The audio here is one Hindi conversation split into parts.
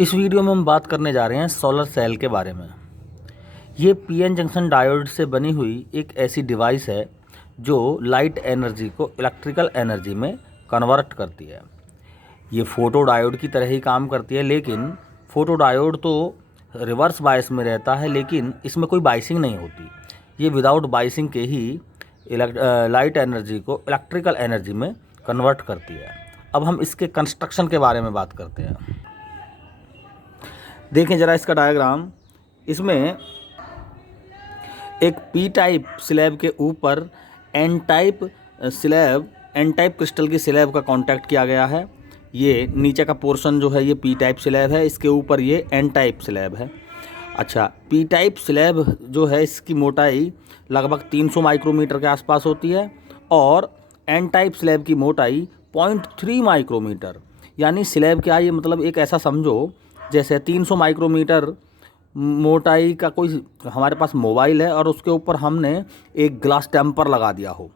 इस वीडियो में हम बात करने जा रहे हैं सोलर सेल के बारे में। ये पीएन जंक्शन डायोड से बनी हुई एक ऐसी डिवाइस है जो लाइट एनर्जी को इलेक्ट्रिकल एनर्जी में कन्वर्ट करती है। ये फोटो डायोड की तरह ही काम करती है, लेकिन फोटो डायोड तो रिवर्स बायस में रहता है, लेकिन इसमें कोई बाइसिंग नहीं होती। ये विदाउट बाइसिंग के ही लाइट एनर्जी को इलेक्ट्रिकल एनर्जी में कन्वर्ट करती है। अब हम इसके कंस्ट्रक्शन के बारे में बात करते हैं। देखें ज़रा इसका डायग्राम। इसमें एक पी टाइप स्लैब के ऊपर एन टाइप क्रिस्टल की स्लैब का कांटेक्ट किया गया है। ये नीचे का पोर्शन जो है ये पी टाइप स्लैब है, इसके ऊपर ये एन टाइप स्लैब है। अच्छा, पी टाइप स्लैब जो है इसकी मोटाई लगभग 300 माइक्रोमीटर के आसपास होती है और एन टाइप स्लैब की मोटाई 0.3 माइक्रोमीटर। यानी स्लैब क्या है, ये मतलब एक ऐसा समझो जैसे 300 माइक्रोमीटर मोटाई का कोई हमारे पास मोबाइल है और उसके ऊपर हमने एक ग्लास टेम्पर लगा दिया हो।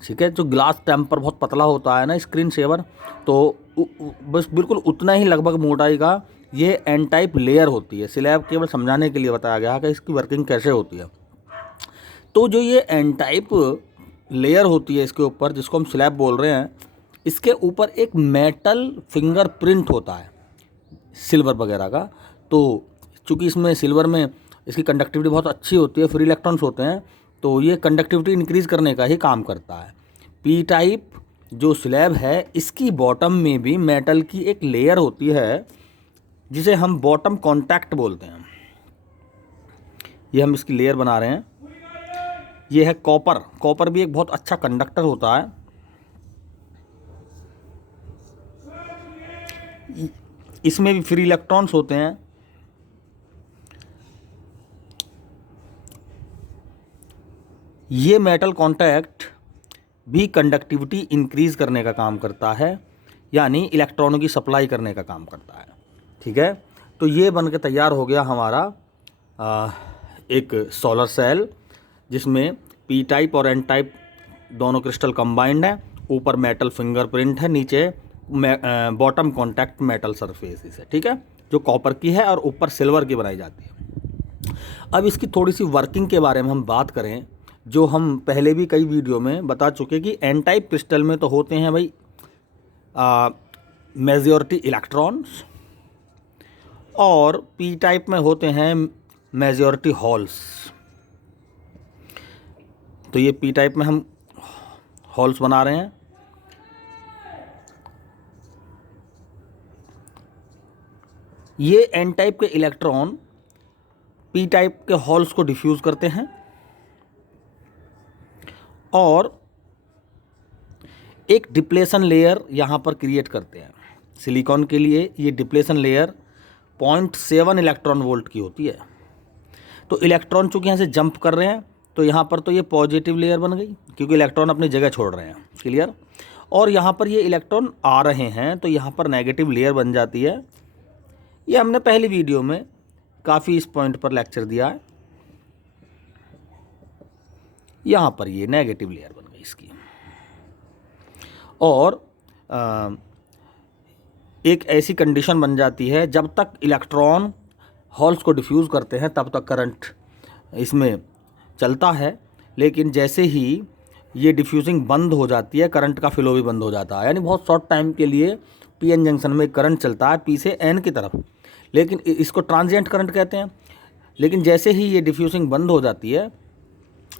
ठीक है, जो ग्लास टेम्पर बहुत पतला होता है ना, स्क्रीन सेवर, तो बस बिल्कुल उतना ही लगभग मोटाई का ये एन टाइप लेयर होती है। स्लैब केवल समझाने के लिए बताया गया कि इसकी वर्किंग कैसे होती है। तो जो ये एन टाइप लेयर होती है इसके ऊपर, जिसको हम स्लैब बोल रहे हैं, इसके ऊपर एक मेटल फिंगरप्रिंट होता है सिल्वर वगैरह का। तो चूँकि इसमें सिल्वर में इसकी कंडक्टिविटी बहुत अच्छी होती है, फ्री इलेक्ट्रॉन्स होते हैं, तो ये कंडक्टिविटी इंक्रीज़ करने का ही काम करता है। पी टाइप जो स्लैब है इसकी बॉटम में भी मेटल की एक लेयर होती है जिसे हम बॉटम कॉन्टैक्ट बोलते हैं। ये हम इसकी लेयर बना रहे हैं। ये है कॉपर भी एक बहुत अच्छा कंडक्टर होता है। इसमें भी फ्री इलेक्ट्रॉन्स होते हैं। ये मेटल कांटेक्ट भी कंडक्टिविटी इंक्रीज़ करने का काम करता है, यानी इलेक्ट्रॉनों की सप्लाई करने का काम करता है। ठीक है, तो ये बन के तैयार हो गया हमारा एक सोलर सेल, जिसमें पी टाइप और एन टाइप दोनों क्रिस्टल कंबाइंड है। ऊपर मेटल फिंगरप्रिंट है, नीचे बॉटम कॉन्टैक्ट मेटल सरफेस है। ठीक है, जो कॉपर की है और ऊपर सिल्वर की बनाई जाती है। अब इसकी थोड़ी सी वर्किंग के बारे में हम बात करें, जो हम पहले भी कई वीडियो में बता चुके कि एन टाइप क्रिस्टल में तो होते हैं भाई मेजॉरिटी इलेक्ट्रॉन्स, और पी टाइप में होते हैं मेजॉरिटी होल्स। तो ये पी टाइप में हम होल्स बना रहे हैं। ये एन टाइप के इलेक्ट्रॉन पी टाइप के होल्स को डिफ्यूज़ करते हैं और एक डिप्लेशन लेयर यहाँ पर क्रिएट करते हैं। सिलिकॉन के लिए ये डिप्लेशन लेयर 0.7 इलेक्ट्रॉन वोल्ट की होती है। तो इलेक्ट्रॉन चूँकि यहाँ से जंप कर रहे हैं, तो यहाँ पर तो ये पॉजिटिव लेयर बन गई क्योंकि इलेक्ट्रॉन अपनी जगह छोड़ रहे हैं। क्लियर। और यहाँ पर ये इलेक्ट्रॉन आ रहे हैं तो यहाँ पर नेगेटिव लेयर बन जाती है। ये हमने पहली वीडियो में काफ़ी इस पॉइंट पर लेक्चर दिया है। यहाँ पर ये नेगेटिव लेयर बन गई इसकी। और एक ऐसी कंडीशन बन जाती है, जब तक इलेक्ट्रॉन होल्स को डिफ्यूज़ करते हैं तब तक करंट इसमें चलता है, लेकिन जैसे ही ये डिफ्यूजिंग बंद हो जाती है करंट का फ्लो भी बंद हो जाता है। यानी बहुत शॉर्ट टाइम के लिए पीएन जंक्शन में करंट चलता है पी से एन की तरफ, लेकिन इसको ट्रांजिएंट करंट कहते हैं। लेकिन जैसे ही ये डिफ्यूजिंग बंद हो जाती है,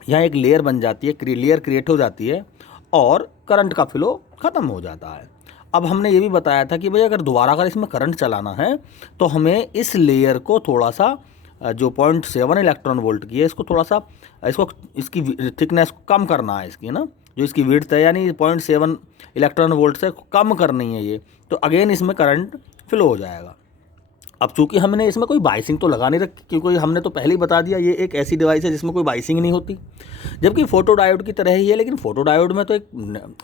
यहाँ एक लेयर बन जाती है, लेयर क्रिएट हो जाती है और करंट का फ्लो ख़त्म हो जाता है। अब हमने ये भी बताया था कि भाई अगर इसमें करंट चलाना है तो हमें इस लेयर को थोड़ा सा, जो 0.7 इलेक्ट्रॉन वोल्ट की है, इसको थोड़ा सा इसकी थिकनेस को कम करना है इसकी, ना, जो इसकी विड्थ है, यानी 0.7 इलेक्ट्रॉन वोल्ट से कम करनी है ये। तो अगेन इसमें करंट फ्लो हो जाएगा। अब चूंकि हमने इसमें कोई बाइसिंग तो लगा नहीं रखी, क्योंकि हमने तो पहले ही बता दिया ये एक ऐसी डिवाइस है जिसमें कोई बाइसिंग नहीं होती, जबकि फोटो डायोड की तरह ही है। लेकिन फोटो डायोड में तो एक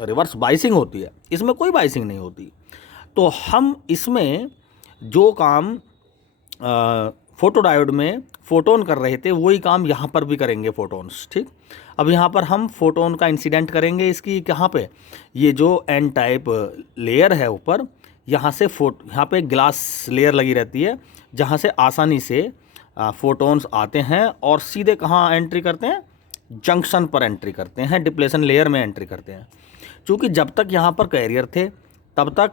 रिवर्स बाइसिंग होती है, इसमें कोई बाइसिंग नहीं होती। तो हम इसमें जो काम फोटो डायोड में फोटोन कर रहे थे वही काम यहाँ पर भी करेंगे, फोटोन्स। ठीक, अब यहाँ पर हम फोटोन का इंसिडेंट करेंगे इसकी कहाँ पे, ये जो एन टाइप लेयर है ऊपर, यहाँ से यहाँ पे ग्लास लेयर लगी रहती है जहाँ से आसानी से फोटॉन्स आते हैं और सीधे कहाँ एंट्री करते हैं, जंक्शन पर एंट्री करते हैं, डिप्लेशन लेयर में एंट्री करते हैं। क्योंकि जब तक यहाँ पर कैरियर थे तब तक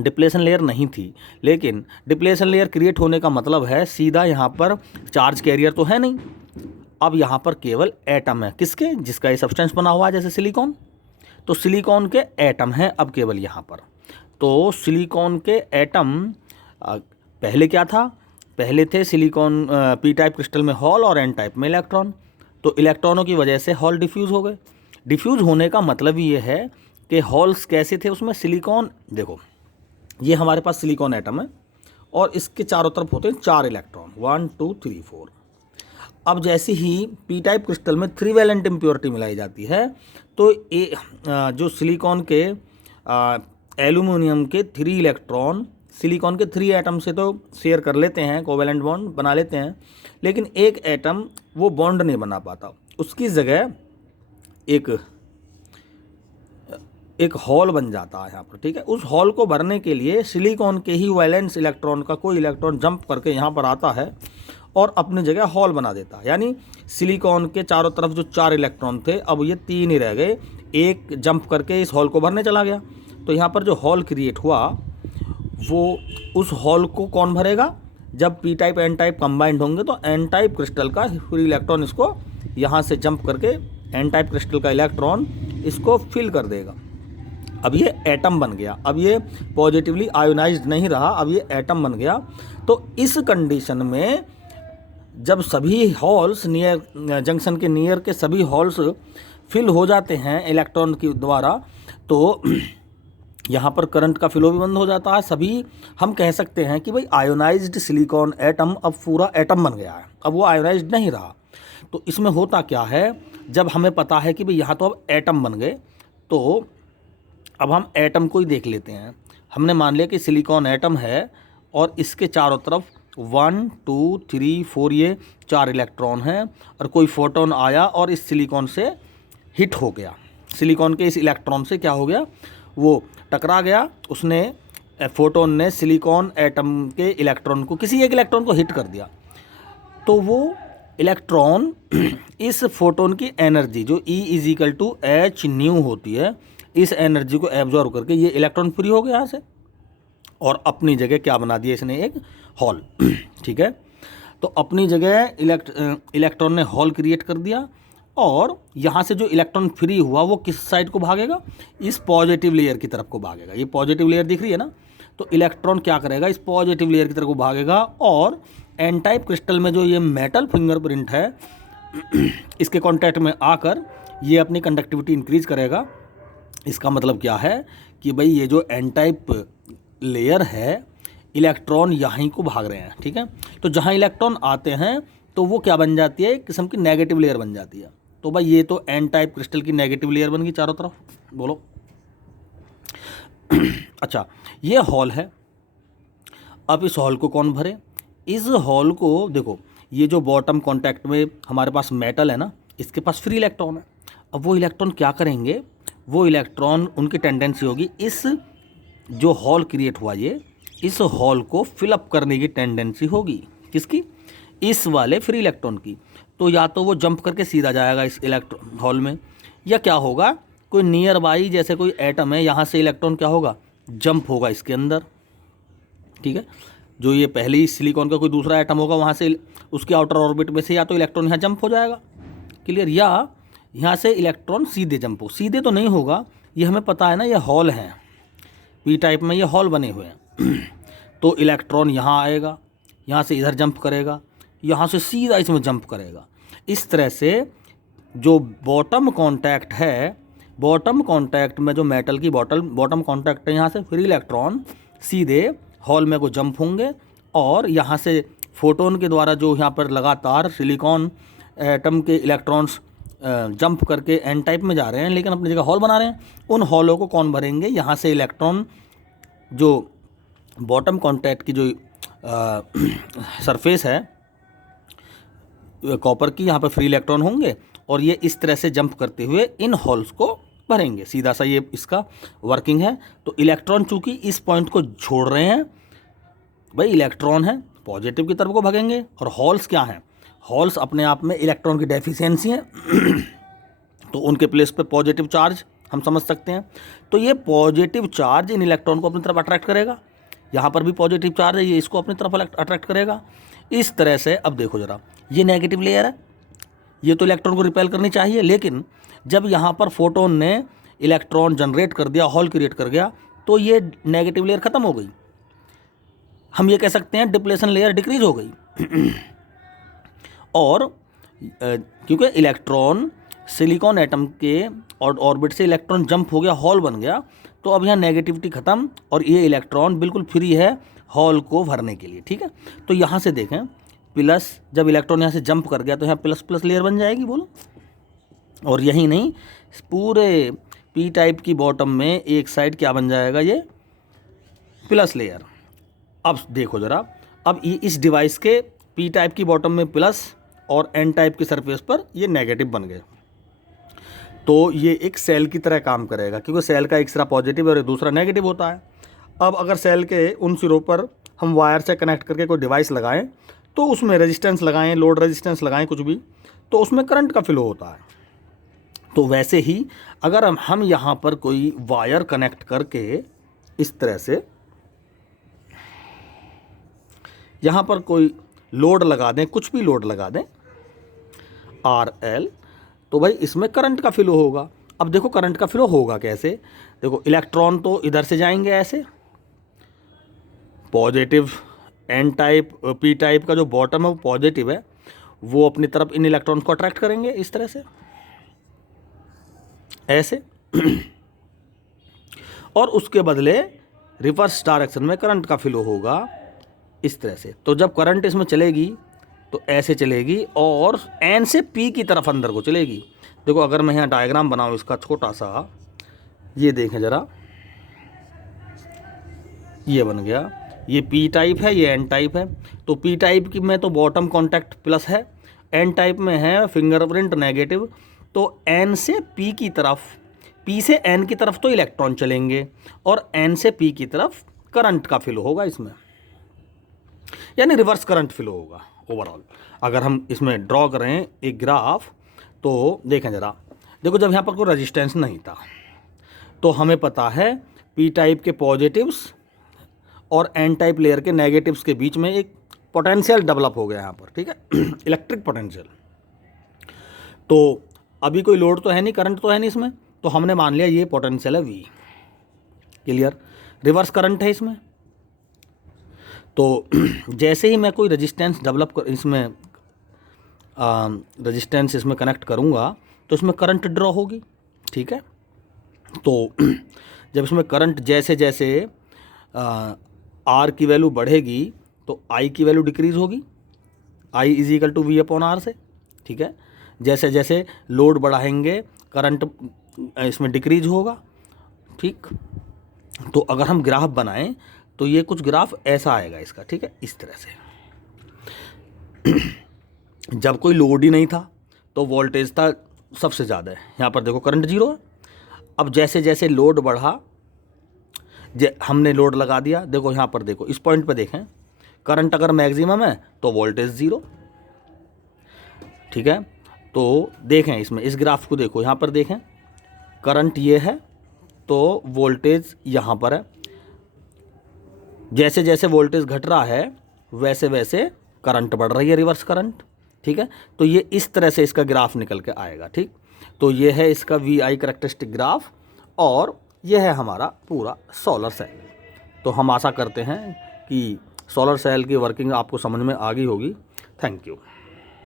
डिप्लेशन लेयर नहीं थी, लेकिन डिप्लेशन लेयर क्रिएट होने का मतलब है सीधा यहाँ पर चार्ज कैरियर तो है नहीं, अब यहाँ पर केवल एटम है। किसके? जिसका ये सब्सटेंस बना हुआ है जैसे सिलिकॉन, तो सिलिकॉन के एटम हैं अब केवल यहाँ पर। तो सिलिकॉन के एटम पहले क्या था? पहले थे सिलिकॉन पी टाइप क्रिस्टल में हॉल और एन टाइप में इलेक्ट्रॉन। तो इलेक्ट्रॉनों की वजह से हॉल डिफ्यूज़ हो गए। डिफ्यूज़ होने का मतलब ये है कि हॉल्स कैसे थे उसमें, सिलिकॉन, देखो ये हमारे पास सिलिकॉन एटम है और इसके चारों तरफ होते हैं 4 इलेक्ट्रॉन, 1 2 3 4। अब जैसे ही पी टाइप क्रिस्टल में 3 वैलेंट इम्प्योरिटी मिलाई जाती है तो जो सिलिकॉन के एल्यूमिनियम के 3 इलेक्ट्रॉन सिलिकॉन के 3 एटम से तो शेयर कर लेते हैं, कोवैलेंट बॉन्ड बना लेते हैं, लेकिन एक एटम वो बॉन्ड नहीं बना पाता। उसकी जगह एक हॉल बन जाता है यहाँ पर, ठीक है। उस हॉल को भरने के लिए सिलिकॉन के ही वैलेंस इलेक्ट्रॉन का कोई इलेक्ट्रॉन जंप करके यहाँ पर आता है और अपनी जगह हॉल बना देता है। यानी सिलिकॉन के चारों तरफ जो 4 इलेक्ट्रॉन थे अब ये 3 ही रह गए, एक जंप करके इस हॉल को भरने चला गया। तो यहाँ पर जो हॉल क्रिएट हुआ वो उस हॉल को कौन भरेगा? जब P type N type combined होंगे तो एन टाइप क्रिस्टल का फ्री इलेक्ट्रॉन इसको यहाँ से जंप करके एन टाइप क्रिस्टल का इलेक्ट्रॉन इसको फिल कर देगा। अब ये एटम बन गया, अब ये पॉजिटिवली आयोनाइज्ड नहीं रहा, अब ये एटम बन गया। तो इस कंडीशन में जब सभी हॉल्स नियर जंक्शन के नियर के सभी हॉल्स फिल हो जाते हैं इलेक्ट्रॉन के द्वारा, तो यहाँ पर करंट का फ्लो भी बंद हो जाता है। सभी हम कह सकते हैं कि भाई आयोनाइज्ड सिलिकॉन एटम अब पूरा एटम बन गया है, अब वो आयोनाइज्ड नहीं रहा। तो इसमें होता क्या है, जब हमें पता है कि भाई यहाँ तो अब एटम बन गए, तो अब हम एटम को ही देख लेते हैं। हमने मान लिया कि सिलिकॉन एटम है और इसके चारों तरफ 1 2 3 4 ये 4 इलेक्ट्रॉन हैं और कोई फोटोन आया और इस सिलिकॉन से हिट हो गया। सिलिकॉन के इस इलेक्ट्रॉन से क्या हो गया, वो टकरा गया, उसने फोटोन ने सिलिकॉन एटम के इलेक्ट्रॉन को, किसी एक इलेक्ट्रॉन को हिट कर दिया। तो वो इलेक्ट्रॉन इस फोटोन की एनर्जी जो E=H होती है, इस एनर्जी को एब्जॉर्व करके ये इलेक्ट्रॉन फ्री हो गया यहाँ से और अपनी जगह क्या बना दिया इसने, एक हॉल, ठीक है। तो अपनी जगह इलेक्ट्रॉन ने हॉल क्रिएट कर दिया और यहाँ से जो इलेक्ट्रॉन फ्री हुआ वो किस साइड को भागेगा, इस पॉजिटिव लेयर की तरफ को भागेगा। ये पॉजिटिव लेयर दिख रही है ना, तो इलेक्ट्रॉन क्या करेगा, इस पॉजिटिव लेयर की तरफ को भागेगा और एन टाइप क्रिस्टल में जो ये मेटल फिंगरप्रिंट है इसके कांटेक्ट में आकर ये अपनी कंडक्टिविटी इंक्रीज करेगा। इसका मतलब क्या है कि भाई ये जो एन टाइप लेयर है, इलेक्ट्रॉन यहाँ को भाग रहे हैं, ठीक है। तो जहाँ इलेक्ट्रॉन आते हैं तो वो क्या बन जाती है, एक किस्म की नेगेटिव लेयर बन जाती है। तो भाई ये तो एन टाइप क्रिस्टल की नेगेटिव लेयर बन गई चारों तरफ, बोलो। अच्छा, ये हॉल है, अब इस हॉल को कौन भरे? इस हॉल को देखो, ये जो बॉटम कॉन्टैक्ट में हमारे पास मेटल है ना, इसके पास फ्री इलेक्ट्रॉन है। अब वो इलेक्ट्रॉन क्या करेंगे, वो इलेक्ट्रॉन, उनकी टेंडेंसी होगी, इस जो हॉल क्रिएट हुआ ये, इस हॉल को फिलअप करने की टेंडेंसी होगी। किसकी? इस वाले फ्री इलेक्ट्रॉन की। तो या तो वो जंप करके सीधा जाएगा इस इलेक्ट्रॉन हॉल में, या क्या होगा, कोई नियर बाई जैसे कोई एटम है, यहाँ से इलेक्ट्रॉन क्या होगा, जंप होगा इसके अंदर, ठीक है। जो ये पहले ही सिलिकॉन का कोई दूसरा एटम होगा, वहाँ से उसके आउटर ऑर्बिट में से या तो इलेक्ट्रॉन यहाँ जंप हो जाएगा, क्लियर, या यहाँ से इलेक्ट्रॉन सीधे जंप हो। सीधे तो नहीं होगा, ये हमें पता है ना, ये हॉल हैं, पी टाइप में ये हॉल बने हुए हैं। तो इलेक्ट्रॉन यहाँ आएगा, यहाँ से इधर जंप करेगा, यहाँ से सीधा इसमें जंप करेगा। इस तरह से जो बॉटम कॉन्टैक्ट है, बॉटम कॉन्टैक्ट में जो मेटल की बॉटम कॉन्टैक्ट है, यहाँ से फ्री इलेक्ट्रॉन सीधे हॉल में को जंप होंगे और यहाँ से फोटोन के द्वारा जो यहाँ पर लगातार सिलिकॉन एटम के इलेक्ट्रॉन्स जंप करके एन टाइप में जा रहे हैं लेकिन अपनी जगह हॉल बना रहे हैं, उन हॉलों को कौन भरेंगे, यहाँ से इलेक्ट्रॉन जो बॉटम कॉन्टैक्ट की जो सरफेस है कॉपर की, यहाँ पर फ्री इलेक्ट्रॉन होंगे और ये इस तरह से जंप करते हुए इन हॉल्स को भरेंगे। सीधा सा ये इसका वर्किंग है। तो इलेक्ट्रॉन चूंकि इस पॉइंट को छोड़ रहे हैं, भाई इलेक्ट्रॉन है पॉजिटिव की तरफ को भागेंगे, और हॉल्स क्या हैं, हॉल्स अपने आप में इलेक्ट्रॉन की डेफिशिएंसी है तो उनके प्लेस पे पॉजिटिव चार्ज हम समझ सकते हैं। तो ये पॉजिटिव चार्ज इन इलेक्ट्रॉन को अपनी तरफ अट्रैक्ट करेगा, यहाँ पर भी पॉजिटिव चार्ज है, ये इसको अपनी तरफ अट्रैक्ट करेगा। इस तरह से अब देखो जरा, ये नेगेटिव लेयर है, ये तो इलेक्ट्रॉन को रिपेल करनी चाहिए, लेकिन जब यहाँ पर फोटोन ने इलेक्ट्रॉन जनरेट कर दिया, हॉल क्रिएट कर गया, तो ये नेगेटिव लेयर ख़त्म हो गई। हम ये कह सकते हैं डिप्लेशन लेयर डिक्रीज हो गई और क्योंकि इलेक्ट्रॉन सिलिकॉन एटम के और ऑर्बिट से इलेक्ट्रॉन जंप हो गया, हॉल बन गया, तो अब यहाँ नेगेटिविटी ख़त्म और ये इलेक्ट्रॉन बिल्कुल फ्री है हॉल को भरने के लिए। ठीक है, तो यहाँ से देखें प्लस, जब इलेक्ट्रॉन यहाँ से जंप कर गया तो यहाँ प्लस प्लस लेयर बन जाएगी, बोलो। और यही नहीं, पूरे पी टाइप की बॉटम में एक साइड क्या बन जाएगा, ये प्लस लेयर। अब देखो ज़रा, अब इस डिवाइस के पी टाइप की बॉटम में प्लस और एन टाइप की सरफेस पर ये नेगेटिव बन गए। तो ये एक सेल की तरह काम करेगा, क्योंकि सेल का एक सिरा पॉजिटिव और दूसरा नेगेटिव होता है। अब अगर सेल के उन सिरों पर हम वायर से कनेक्ट करके कोई डिवाइस लगाएं, तो उसमें रेजिस्टेंस लगाएं, लोड रेजिस्टेंस लगाएं, कुछ भी, तो उसमें करंट का फ्लो होता है। तो वैसे ही अगर हम यहाँ पर कोई वायर कनेक्ट करके इस तरह से यहाँ पर कोई लोड लगा दें, कुछ भी लोड लगा दें RL, तो भाई इसमें करंट का फ्लो होगा। अब देखो करंट का फ्लो होगा कैसे, देखो इलेक्ट्रॉन तो इधर से जाएंगे ऐसे, positive N type P type का जो बॉटम है वो पॉजिटिव है, वो अपनी तरफ इन इलेक्ट्रॉन्स को अट्रैक्ट करेंगे इस तरह से, ऐसे और उसके बदले रिवर्स डायरेक्शन में करंट का फ्लो होगा इस तरह से। तो जब करंट इसमें चलेगी तो ऐसे चलेगी और एन से पी की तरफ अंदर को चलेगी। देखो अगर मैं यहाँ डायग्राम बनाऊँ इसका छोटा सा, ये देखें ज़रा, ये बन गया, ये पी टाइप है, ये एन टाइप है। तो पी टाइप की में तो बॉटम कॉन्टैक्ट प्लस है, एन टाइप में है फिंगरप्रिंट नेगेटिव। तो एन से पी की तरफ, पी से एन की तरफ तो इलेक्ट्रॉन चलेंगे और एन से पी की तरफ करंट का फ्लो होगा इसमें, यानी रिवर्स करंट फ्लो होगा ओवरऑल। अगर हम इसमें ड्रॉ करें एक ग्राफ, तो देखें ज़रा, देखो जब यहाँ पर कोई रेजिस्टेंस नहीं था तो हमें पता है पी टाइप के पॉजिटिव्स और एन टाइप लेयर के नेगेटिव्स के बीच में एक पोटेंशियल डेवलप हो गया यहाँ पर, ठीक है, इलेक्ट्रिक पोटेंशियल। तो अभी कोई लोड तो है नहीं, करंट तो है नहीं इसमें, तो हमने मान लिया ये पोटेंशियल है V। क्लियर, रिवर्स करंट है इसमें। तो जैसे ही मैं कोई रेजिस्टेंस डेवलप कर इसमें रेजिस्टेंस इसमें कनेक्ट करूँगा तो इसमें करंट ड्रॉ होगी, ठीक है। तो जब इसमें करंट जैसे जैसे R की वैल्यू बढ़ेगी तो I की वैल्यू डिक्रीज़ होगी, I is equal to V/R से, ठीक है। जैसे जैसे लोड बढ़ाएंगे करंट इसमें डिक्रीज होगा, ठीक। तो अगर हम ग्राफ बनाएं तो ये कुछ ग्राफ ऐसा आएगा इसका, ठीक है, इस तरह से। जब कोई लोड ही नहीं था तो वोल्टेज था सबसे ज़्यादा है, यहाँ पर देखो करंट 0 है। अब जैसे जैसे लोड बढ़ा, हमने लोड लगा दिया, देखो यहाँ पर देखो इस पॉइंट पे देखें, करंट अगर मैक्सिमम है तो वोल्टेज 0, ठीक है। तो देखें इसमें इस ग्राफ को देखो, यहाँ पर देखें करंट ये है तो वोल्टेज यहाँ पर है। जैसे जैसे वोल्टेज घट रहा है वैसे वैसे करंट बढ़ रही है, रिवर्स करंट, ठीक है। तो ये इस तरह से इसका ग्राफ निकल के आएगा, ठीक। तो ये है इसका VI करैक्टरिस्टिक ग्राफ और ये है हमारा पूरा सोलर सेल। तो हम आशा करते हैं कि सोलर सेल की वर्किंग आपको समझ में आ गई होगी। Thank you.